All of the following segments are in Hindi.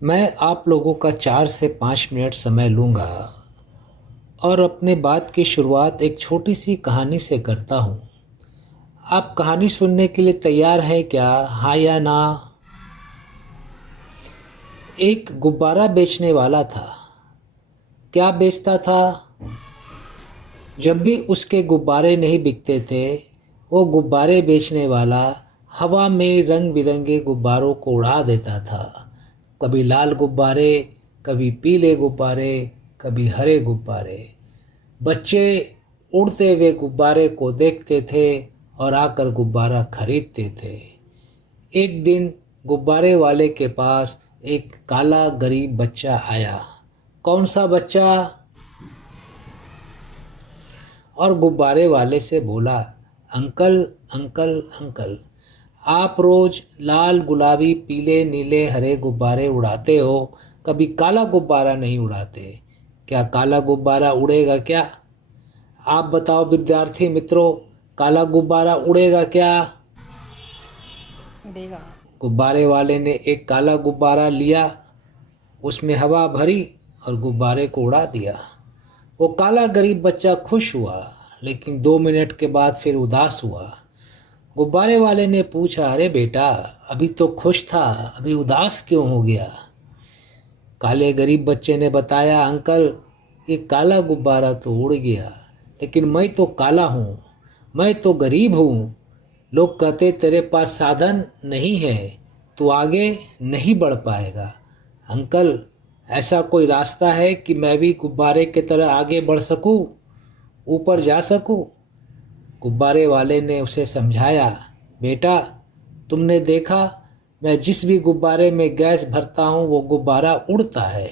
मैं आप लोगों का 4 से 5 मिनट समय लूँगा और अपने बात की शुरुआत एक छोटी सी कहानी से करता हूँ। आप कहानी सुनने के लिए तैयार हैं क्या? हाँ या ना? एक गुब्बारा बेचने वाला था। क्या बेचता था? जब भी उसके गुब्बारे नहीं बिकते थे, वो गुब्बारे बेचने वाला हवा में रंग बिरंगे गुब्बारों को उड़ा देता था। कभी लाल गुब्बारे, कभी पीले गुब्बारे, कभी हरे गुब्बारे। बच्चे उड़ते हुए गुब्बारे को देखते थे और आकर गुब्बारा खरीदते थे। एक दिन गुब्बारे वाले के पास एक काला गरीब बच्चा आया। कौन सा बच्चा? और गुब्बारे वाले से बोला, अंकल अंकल अंकल, आप रोज लाल गुलाबी पीले नीले हरे गुब्बारे उड़ाते हो, कभी काला गुब्बारा नहीं उड़ाते। क्या काला गुब्बारा उड़ेगा क्या? आप बताओ विद्यार्थी मित्रों, काला गुब्बारा उड़ेगा क्या? देगा। गुब्बारे वाले ने एक काला गुब्बारा लिया, उसमें हवा भरी और गुब्बारे को उड़ा दिया। वो काला गरीब बच्चा खुश हुआ, लेकिन 2 मिनट के बाद फिर उदास हुआ। गुब्बारे वाले ने पूछा, अरे बेटा, अभी तो खुश था, अभी उदास क्यों हो गया? काले गरीब बच्चे ने बताया, अंकल, ये काला गुब्बारा तो उड़ गया, लेकिन मैं तो काला हूँ, मैं तो गरीब हूँ। लोग कहते तेरे पास साधन नहीं है, तू आगे नहीं बढ़ पाएगा। अंकल, ऐसा कोई रास्ता है कि मैं भी गुब्बारे की तरह आगे बढ़ सकूं, ऊपर जा सकूं? गुब्बारे वाले ने उसे समझाया, बेटा, तुमने देखा, मैं जिस भी गुब्बारे में गैस भरता हूँ वो गुब्बारा उड़ता है।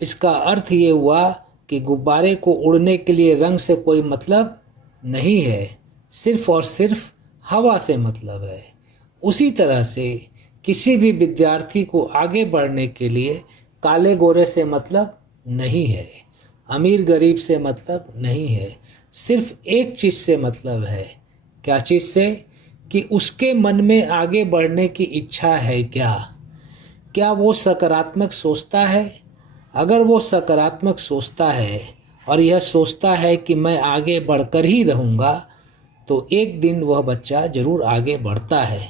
इसका अर्थ ये हुआ कि गुब्बारे को उड़ने के लिए रंग से कोई मतलब नहीं है, सिर्फ और सिर्फ हवा से मतलब है। उसी तरह से किसी भी विद्यार्थी को आगे बढ़ने के लिए काले गोरे से मतलब नहीं है, अमीर गरीब से मतलब नहीं है, सिर्फ एक चीज़ से मतलब है। क्या चीज़ से? कि उसके मन में आगे बढ़ने की इच्छा है क्या? क्या वो सकारात्मक सोचता है? अगर वो सकारात्मक सोचता है और यह सोचता है कि मैं आगे बढ़कर ही रहूँगा, तो एक दिन वह बच्चा ज़रूर आगे बढ़ता है।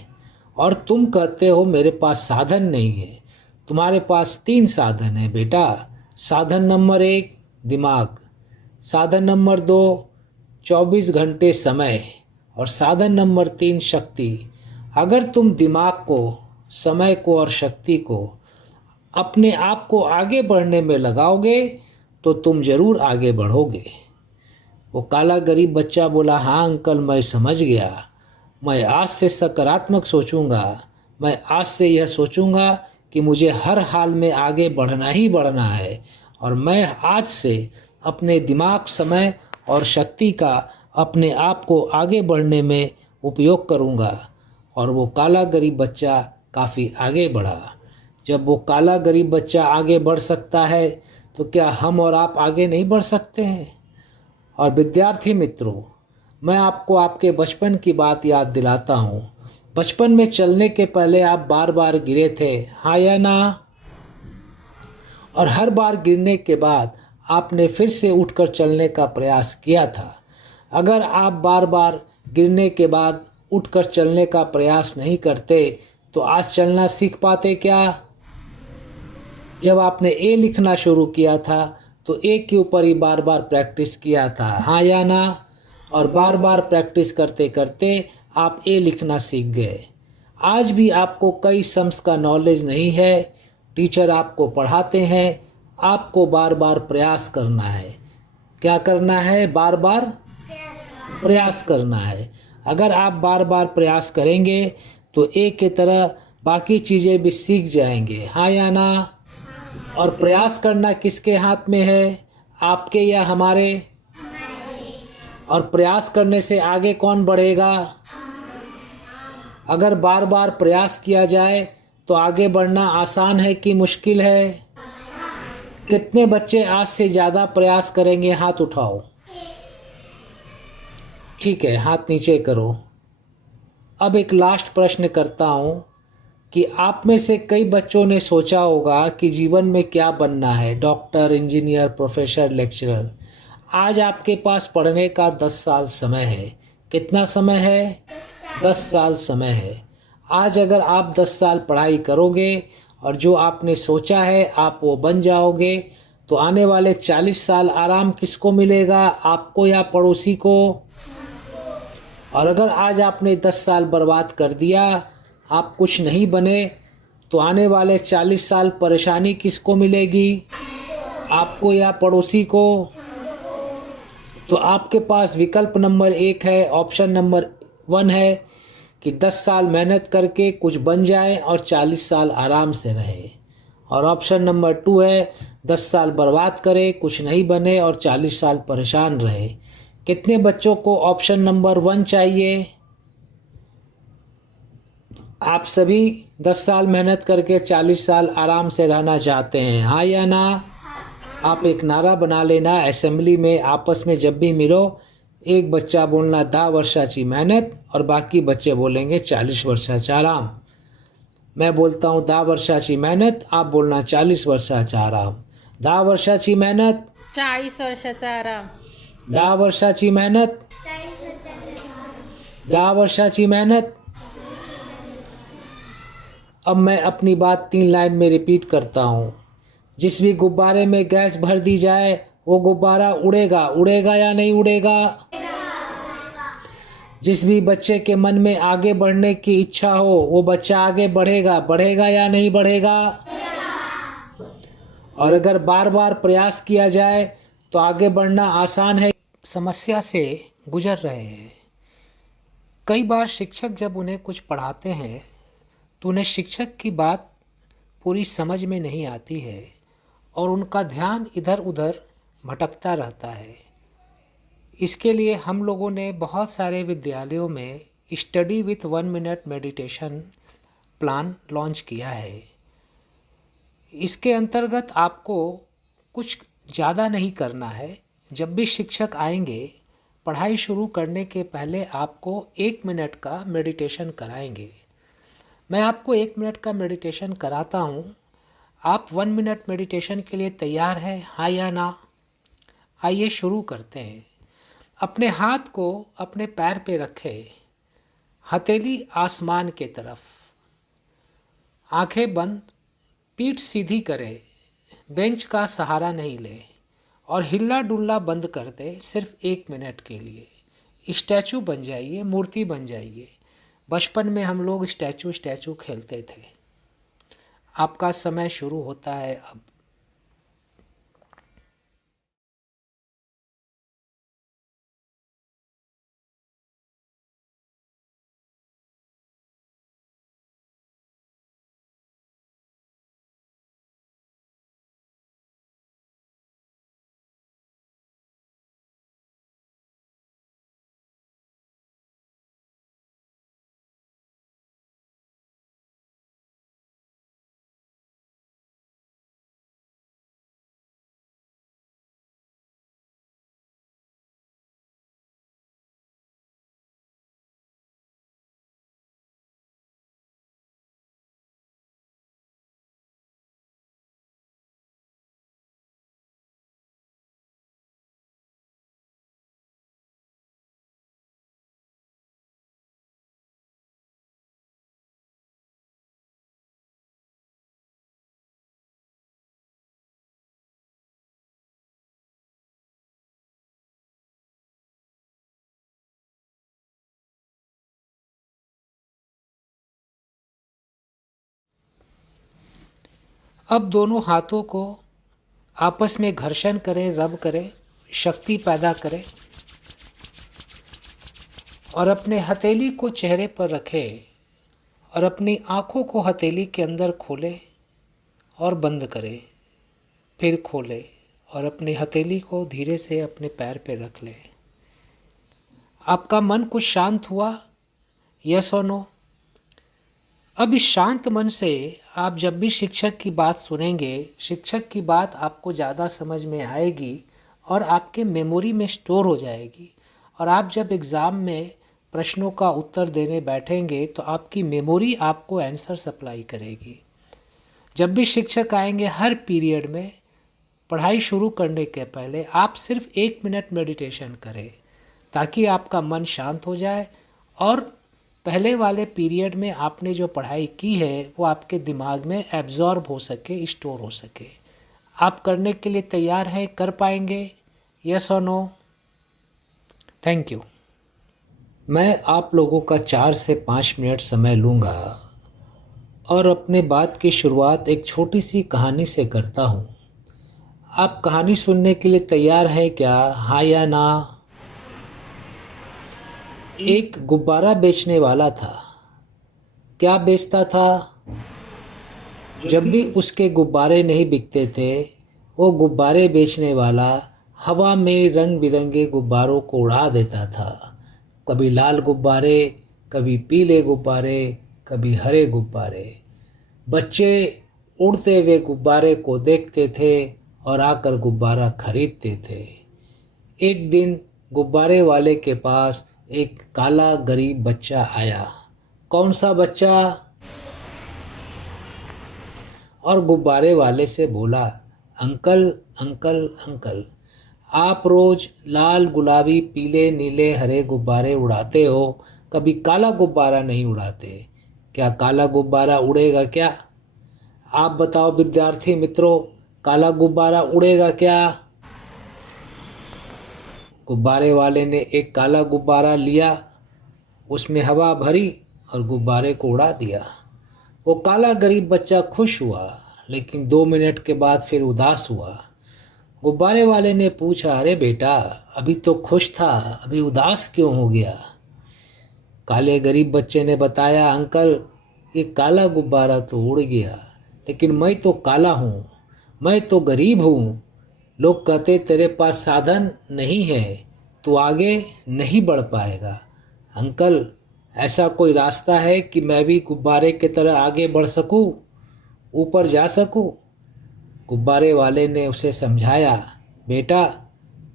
और तुम कहते हो मेरे पास साधन नहीं है। तुम्हारे पास 3 साधन है बेटा। साधन नंबर 1, दिमाग। साधन नंबर 2, 24 घंटे समय। और साधन नंबर 3, शक्ति। अगर तुम दिमाग को, समय को और शक्ति को अपने आप को आगे बढ़ने में लगाओगे तो तुम जरूर आगे बढ़ोगे। वो काला गरीब बच्चा बोला, हाँ अंकल, मैं समझ गया। मैं आज से सकारात्मक सोचूंगा। मैं आज से यह सोचूंगा कि मुझे हर हाल में आगे बढ़ना ही बढ़ना है। और मैं आज से अपने दिमाग, समय और शक्ति का अपने आप को आगे बढ़ने में उपयोग करूंगा। और वो काला गरीब बच्चा काफ़ी आगे बढ़ा। जब वो काला गरीब बच्चा आगे बढ़ सकता है, तो क्या हम और आप आगे नहीं बढ़ सकते हैं? और विद्यार्थी मित्रों, मैं आपको आपके बचपन की बात याद दिलाता हूँ। बचपन में चलने के पहले आप बार बार गिरे थे, हाँ या ना? और हर बार गिरने के बाद आपने फिर से उठकर चलने का प्रयास किया था। अगर आप बार बार गिरने के बाद उठकर चलने का प्रयास नहीं करते, तो आज चलना सीख पाते क्या? जब आपने ए लिखना शुरू किया था, तो ए के ऊपर ही बार बार प्रैक्टिस किया था, हाँ या ना? और बार बार प्रैक्टिस करते करते आप ए लिखना सीख गए। आज भी आपको कई सम्स का नॉलेज नहीं है। टीचर आपको पढ़ाते हैं, आपको बार बार प्रयास करना है। क्या करना है? बार बार प्रयास करना है। अगर आप बार बार प्रयास करेंगे तो ए की तरह बाकी चीज़ें भी सीख जाएंगे, हाँ या ना? और प्रयास करना किसके हाथ में है, आपके या हमारे? और प्रयास करने से आगे कौन बढ़ेगा? अगर बार बार प्रयास किया जाए तो आगे बढ़ना आसान है कि मुश्किल है? कितने बच्चे आज से ज़्यादा प्रयास करेंगे? हाथ उठाओ। ठीक है, हाथ नीचे करो। अब एक लास्ट प्रश्न करता हूँ। कि आप में से कई बच्चों ने सोचा होगा कि जीवन में क्या बनना है, डॉक्टर, इंजीनियर, प्रोफेसर, लेक्चरर। आज आपके पास पढ़ने का 10 साल समय है। कितना समय है? 10 साल समय है। आज अगर आप 10 साल पढ़ाई करोगे और जो आपने सोचा है आप वो बन जाओगे, तो आने वाले 40 साल आराम किसको मिलेगा, आपको या पड़ोसी को? और अगर आज आपने 10 साल बर्बाद कर दिया, आप कुछ नहीं बने, तो आने वाले 40 साल परेशानी किसको मिलेगी, आपको या पड़ोसी को? तो आपके पास विकल्प नंबर 1 है, ऑप्शन नंबर 1 है कि 10 साल मेहनत करके कुछ बन जाए और 40 साल आराम से रहे। और ऑप्शन नंबर 2 है 10 साल बर्बाद करे, कुछ नहीं बने और 40 साल परेशान रहे। कितने बच्चों को ऑप्शन नंबर 1 चाहिए? आप सभी 10 साल मेहनत करके 40 साल आराम से रहना चाहते हैं, हाँ या ना? आप एक नारा बना लेना असेंबली में, आपस में जब भी मिलो, एक बच्चा बोलना 10 वर्षाची मेहनत और बाकी बच्चे बोलेंगे 40 वर्षाचा आराम। मैं बोलता हूँ 10 वर्षाची मेहनत, आप बोलना 40 वर्षाचा आराम। 10 वर्षाची मेहनत, 40 वर्षाचा आराम। 10 वर्षाची मेहनत, 10 वर्षाची मेहनत। अब मैं अपनी बात 3 लाइन में रिपीट करता हूँ। जिस भी गुब्बारे में गैस भर दी जाए वो गुब्बारा उड़ेगा, उड़ेगा या नहीं उड़ेगा? जिस भी बच्चे के मन में आगे बढ़ने की इच्छा हो वो बच्चा आगे बढ़ेगा, बढ़ेगा या नहीं बढ़ेगा? और अगर बार बार प्रयास किया जाए तो आगे बढ़ना आसान है। समस्या से गुजर रहे हैं। कई बार शिक्षक जब उन्हें कुछ पढ़ाते हैं तो उन्हें शिक्षक की बात पूरी समझ में नहीं आती है और उनका ध्यान इधर उधर भटकता रहता है। इसके लिए हम लोगों ने बहुत सारे विद्यालयों में study with 1 minute meditation plan launch किया है। इसके अंतर्गत आपको कुछ ज़्यादा नहीं करना है। जब भी शिक्षक आएंगे पढ़ाई शुरू करने के पहले आपको 1 मिनट का मेडिटेशन कराएंगे। मैं आपको 1 मिनट का मेडिटेशन कराता हूँ। आप 1 मिनट मेडिटेशन के लिए तैयार हैं, हाँ या ना? आइए शुरू करते हैं। अपने हाथ को अपने पैर पे रखें, हथेली आसमान के तरफ, आंखें बंद, पीठ सीधी करें, बेंच का सहारा नहीं लें और हिल्ला डुल्ला बंद कर दें। सिर्फ 1 मिनट के लिए स्टैचू बन जाइए, मूर्ति बन जाइए। बचपन में हम लोग स्टैचू खेलते थे। आपका समय शुरू होता है अब। अब दोनों हाथों को आपस में घर्षण करें, रब करें, शक्ति पैदा करें और अपने हथेली को चेहरे पर रखें और अपनी आँखों को हथेली के अंदर खोलें और बंद करें, फिर खोलें और अपनी हथेली को धीरे से अपने पैर पे रख लें। आपका मन कुछ शांत हुआ? यस और नो? अब इस शांत मन से आप जब भी शिक्षक की बात सुनेंगे, शिक्षक की बात आपको ज़्यादा समझ में आएगी और आपके मेमोरी में स्टोर हो जाएगी। और आप जब एग्ज़ाम में प्रश्नों का उत्तर देने बैठेंगे तो आपकी मेमोरी आपको आंसर सप्लाई करेगी। जब भी शिक्षक आएंगे हर पीरियड में पढ़ाई शुरू करने के पहले आप सिर्फ 1 मिनट मेडिटेशन करें ताकि आपका मन शांत हो जाए और पहले वाले पीरियड में आपने जो पढ़ाई की है वो आपके दिमाग में एब्जॉर्ब हो सके, स्टोर हो सके। आप करने के लिए तैयार हैं? कर पाएंगे? यस और नो? Thank you. मैं आप लोगों का 4 से 5 मिनट समय लूँगा और अपने बात की शुरुआत एक छोटी सी कहानी से करता हूँ। आप कहानी सुनने के लिए तैयार हैं क्या? हाँ या ना? एक गुब्बारा बेचने वाला था। क्या बेचता था? जब भी उसके गुब्बारे नहीं बिकते थे वो गुब्बारे बेचने वाला हवा में रंग बिरंगे गुब्बारों को उड़ा देता था। कभी लाल गुब्बारे, कभी पीले गुब्बारे, कभी हरे गुब्बारे। बच्चे उड़ते हुए गुब्बारे को देखते थे और आकर गुब्बारा खरीदते थे। एक दिन गुब्बारे वाले के पास एक काला गरीब बच्चा आया। कौन सा बच्चा? और गुब्बारे वाले से बोला, अंकल अंकल अंकल, आप रोज़ लाल गुलाबी पीले नीले हरे गुब्बारे उड़ाते हो, कभी काला गुब्बारा नहीं उड़ाते। क्या काला गुब्बारा उड़ेगा क्या? आप बताओ विद्यार्थी मित्रों, काला गुब्बारा उड़ेगा क्या? गुब्बारे वाले ने एक काला गुब्बारा लिया, उसमें हवा भरी और गुब्बारे को उड़ा दिया। वो काला गरीब बच्चा खुश हुआ लेकिन 2 मिनट के बाद फिर उदास हुआ। गुब्बारे वाले ने पूछा, अरे बेटा, अभी तो खुश था, अभी उदास क्यों हो गया? काले गरीब बच्चे ने बताया, अंकल ये काला गुब्बारा तो उड़ गया लेकिन मैं तो काला हूँ, मैं तो गरीब हूँ। लोग कहते तेरे पास साधन नहीं है, तू आगे नहीं बढ़ पाएगा। अंकल, ऐसा कोई रास्ता है कि मैं भी गुब्बारे की तरह आगे बढ़ सकूं, ऊपर जा सकूं? गुब्बारे वाले ने उसे समझाया, बेटा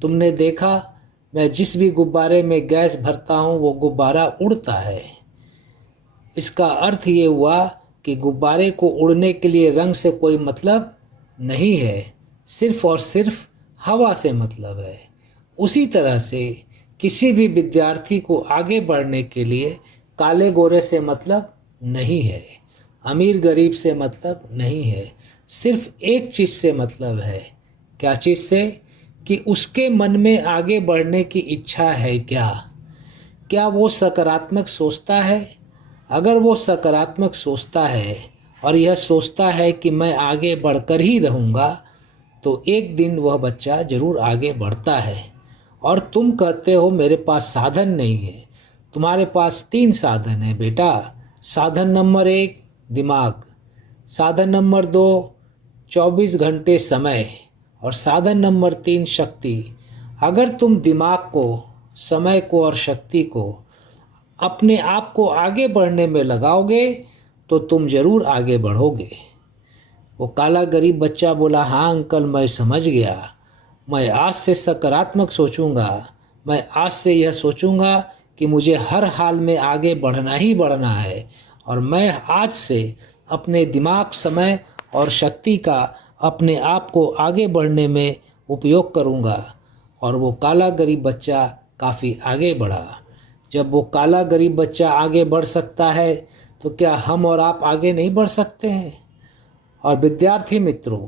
तुमने देखा, मैं जिस भी गुब्बारे में गैस भरता हूँ वो गुब्बारा उड़ता है। इसका अर्थ ये हुआ कि गुब्बारे को उड़ने के लिए रंग से कोई मतलब नहीं है, सिर्फ और सिर्फ हवा से मतलब है। उसी तरह से किसी भी विद्यार्थी को आगे बढ़ने के लिए काले गोरे से मतलब नहीं है, अमीर गरीब से मतलब नहीं है, सिर्फ एक चीज़ से मतलब है। क्या चीज़ से? कि उसके मन में आगे बढ़ने की इच्छा है क्या? क्या वो सकारात्मक सोचता है? अगर वो सकारात्मक सोचता है और यह सोचता है कि मैं आगे बढ़कर ही रहूँगा, तो एक दिन वह बच्चा ज़रूर आगे बढ़ता है। और तुम कहते हो मेरे पास साधन नहीं है। तुम्हारे पास 3 साधन है बेटा। साधन नंबर 1 दिमाग, साधन नंबर 2 24 घंटे समय और साधन नंबर 3 शक्ति। अगर तुम दिमाग को, समय को और शक्ति को अपने आप को आगे बढ़ने में लगाओगे तो तुम ज़रूर आगे बढ़ोगे। वो काला गरीब बच्चा बोला, हाँ अंकल, मैं समझ गया। मैं आज से सकारात्मक सोचूंगा। मैं आज से यह सोचूंगा कि मुझे हर हाल में आगे बढ़ना ही बढ़ना है और मैं आज से अपने दिमाग, समय और शक्ति का अपने आप को आगे बढ़ने में उपयोग करूंगा। और वो काला गरीब बच्चा काफ़ी आगे बढ़ा। जब वो काला गरीब बच्चा आगे बढ़ सकता है तो क्या हम और आप आगे नहीं बढ़ सकते हैं? और विद्यार्थी मित्रों,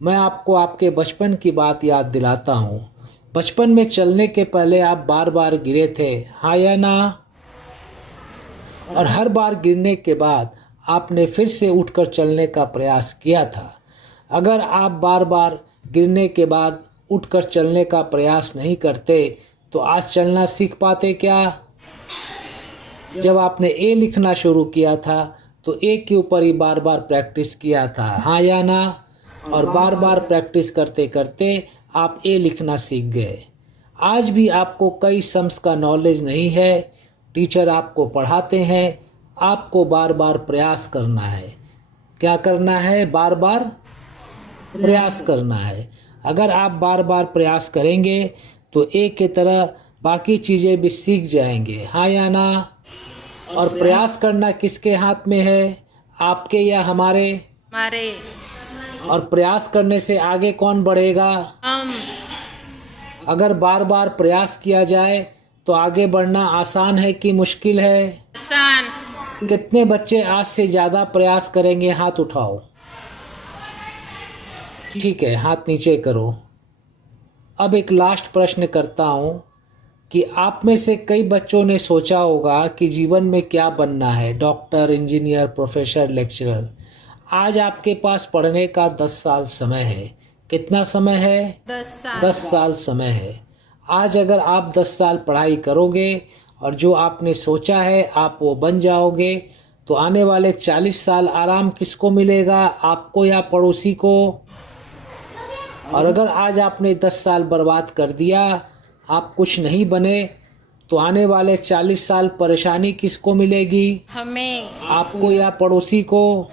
मैं आपको आपके बचपन की बात याद दिलाता हूँ। बचपन में चलने के पहले आप बार बार गिरे थे, हाँ या ना? और हर बार गिरने के बाद आपने फिर से उठकर चलने का प्रयास किया था। अगर आप बार बार गिरने के बाद उठकर चलने का प्रयास नहीं करते तो आज चलना सीख पाते क्या? जब आपने ए लिखना शुरू किया था तो ए के ऊपर ही बार बार प्रैक्टिस किया था, हाँ या ना? और बार बार प्रैक्टिस करते करते आप ए लिखना सीख गए। आज भी आपको कई सम्स का नॉलेज नहीं है। टीचर आपको पढ़ाते हैं, आपको बार बार प्रयास करना है। क्या करना है? बार बार प्रयास करना है। अगर आप बार बार प्रयास करेंगे तो ए की तरह बाकी चीज़ें भी सीख जाएंगे, हाँ या ना। और प्रयास करना किसके हाथ में है, आपके या हमारे? हमारे। और प्रयास करने से आगे कौन बढ़ेगा? हम। अगर बार बार प्रयास किया जाए तो आगे बढ़ना आसान है कि मुश्किल है? आसान। कितने बच्चे आज से ज़्यादा प्रयास करेंगे, हाथ उठाओ। ठीक है, हाथ नीचे करो। अब एक लास्ट प्रश्न करता हूँ कि आप में से कई बच्चों ने सोचा होगा कि जीवन में क्या बनना है, डॉक्टर, इंजीनियर, प्रोफेसर, लेक्चरर। आज आपके पास पढ़ने का 10 साल समय है। कितना समय है? 10 साल। 10 साल समय है। आज अगर आप 10 साल पढ़ाई करोगे और जो आपने सोचा है आप वो बन जाओगे, तो आने वाले 40 साल आराम किसको मिलेगा, आपको या पड़ोसी को? और अगर आज आपने 10 साल बर्बाद कर दिया, आप कुछ नहीं बने, तो आने वाले 40 साल परेशानी किसको मिलेगी, हमें। आपको या पड़ोसी को?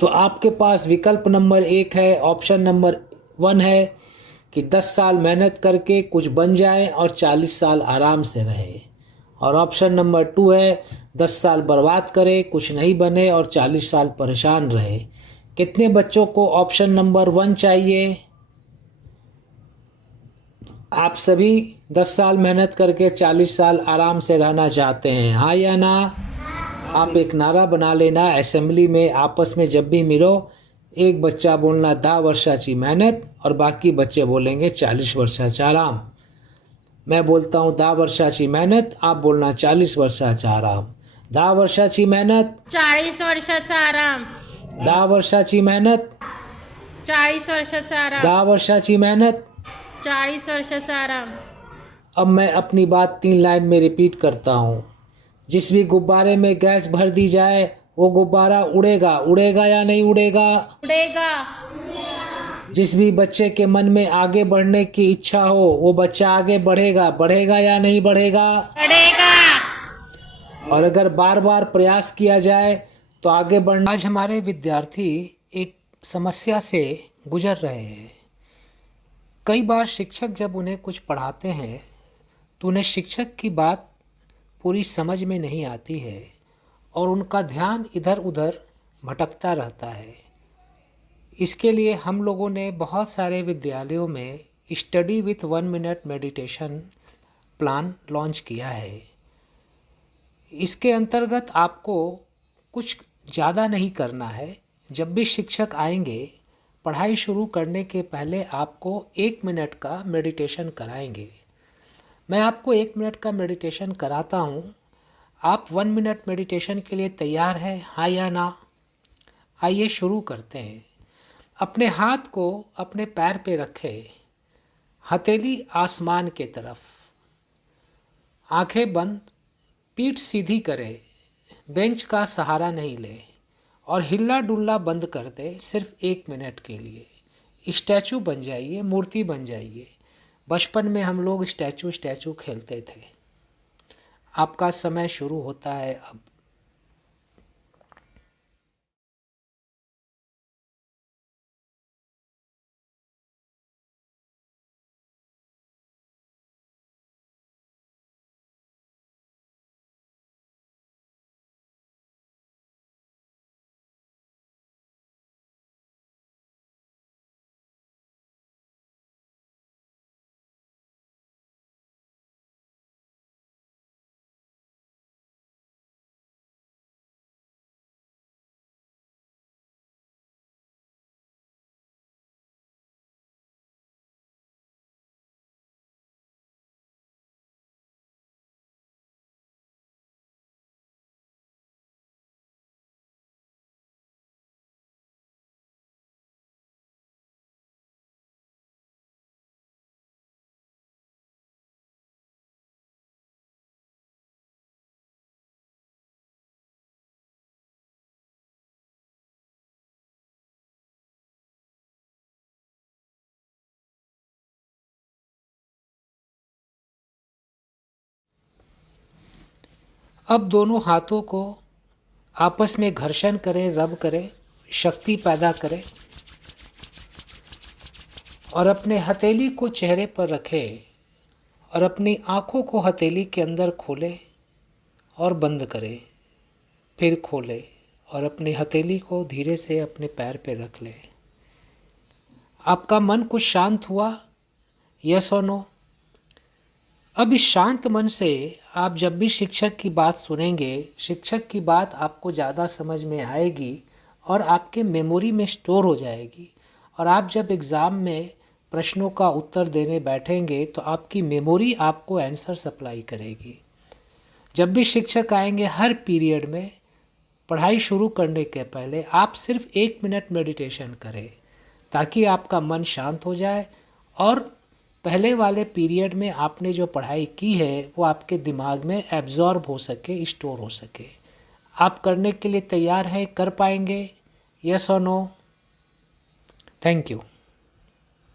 तो आपके पास विकल्प नंबर 1 है, ऑप्शन नंबर 1 है कि 10 साल मेहनत करके कुछ बन जाए और 40 साल आराम से रहे। और ऑप्शन नंबर 2 है 10 साल बर्बाद करे, कुछ नहीं बने और 40 साल परेशान रहे। कितने बच्चों को ऑप्शन नंबर 1 चाहिए? आप सभी 10 साल मेहनत करके 40 साल आराम से रहना चाहते हैं, हाँ या ना? आप एक नारा बना लेना असेंबली में, आपस में जब भी मिलो, एक बच्चा बोलना 10 वर्षाची मेहनत और बाकी बच्चे बोलेंगे 40 वर्षाचा आराम। मैं बोलता हूँ 10 वर्षाची मेहनत, आप बोलना 40 वर्षाचा आराम। 10 वर्षाची मेहनत, 40 वर्षाचा आराम। 10 वर्षाची मेहनत, 40 वर्षाचा आराम। 10 वर्षाची मेहनत। 40 वर्षाचा आराम। अब मैं अपनी बात 3 लाइन में रिपीट करता हूँ। जिस भी गुब्बारे में गैस भर दी जाए वो गुब्बारा उड़ेगा, उड़ेगा या नहीं उड़ेगा? उड़ेगा। जिस भी बच्चे के मन में आगे बढ़ने की इच्छा हो वो बच्चा आगे बढ़ेगा, बढ़ेगा या नहीं बढ़ेगा? बढ़ेगा। और अगर बार बार प्रयास किया जाए तो आगे बढ़ना। आज हमारे विद्यार्थी एक समस्या से गुजर रहे हैं। कई बार शिक्षक जब उन्हें कुछ पढ़ाते हैं तो उन्हें शिक्षक की बात पूरी समझ में नहीं आती है और उनका ध्यान इधर उधर भटकता रहता है। इसके लिए हम लोगों ने बहुत सारे विद्यालयों में study with 1 minute meditation plan launch किया है। इसके अंतर्गत आपको कुछ ज़्यादा नहीं करना है। जब भी शिक्षक आएंगे पढ़ाई शुरू करने के पहले आपको 1 मिनट का मेडिटेशन कराएंगे। मैं आपको 1 मिनट का मेडिटेशन कराता हूँ। आप 1 मिनट मेडिटेशन के लिए तैयार हैं, हाँ या ना? आइए शुरू करते हैं। अपने हाथ को अपने पैर पे रखें, हथेली आसमान के तरफ, आंखें बंद, पीठ सीधी करें, बेंच का सहारा नहीं लें और हिल्ला डुल्ला बंद कर दें। सिर्फ 1 मिनट के लिए स्टैचू बन जाइए, मूर्ति बन जाइए। बचपन में हम लोग स्टैचू खेलते थे। आपका समय शुरू होता है अब। अब दोनों हाथों को आपस में घर्षण करें, रब करें, शक्ति पैदा करें और अपने हथेली को चेहरे पर रखें और अपनी आँखों को हथेली के अंदर खोले और बंद करें, फिर खोले और अपनी हथेली को धीरे से अपने पैर पे रख ले। आपका मन कुछ शांत हुआ? यस और नो? अब इस शांत मन से आप जब भी शिक्षक की बात सुनेंगे, शिक्षक की बात आपको ज़्यादा समझ में आएगी और आपके मेमोरी में स्टोर हो जाएगी। और आप जब एग्ज़ाम में प्रश्नों का उत्तर देने बैठेंगे तो आपकी मेमोरी आपको आंसर सप्लाई करेगी। जब भी शिक्षक आएंगे हर पीरियड में, पढ़ाई शुरू करने के पहले आप सिर्फ 1 मिनट मेडिटेशन करें ताकि आपका मन शांत हो जाए और पहले वाले पीरियड में आपने जो पढ़ाई की है वो आपके दिमाग में एब्जॉर्ब हो सके, स्टोर हो सके। आप करने के लिए तैयार हैं? कर पाएंगे? यस और नो? Thank you.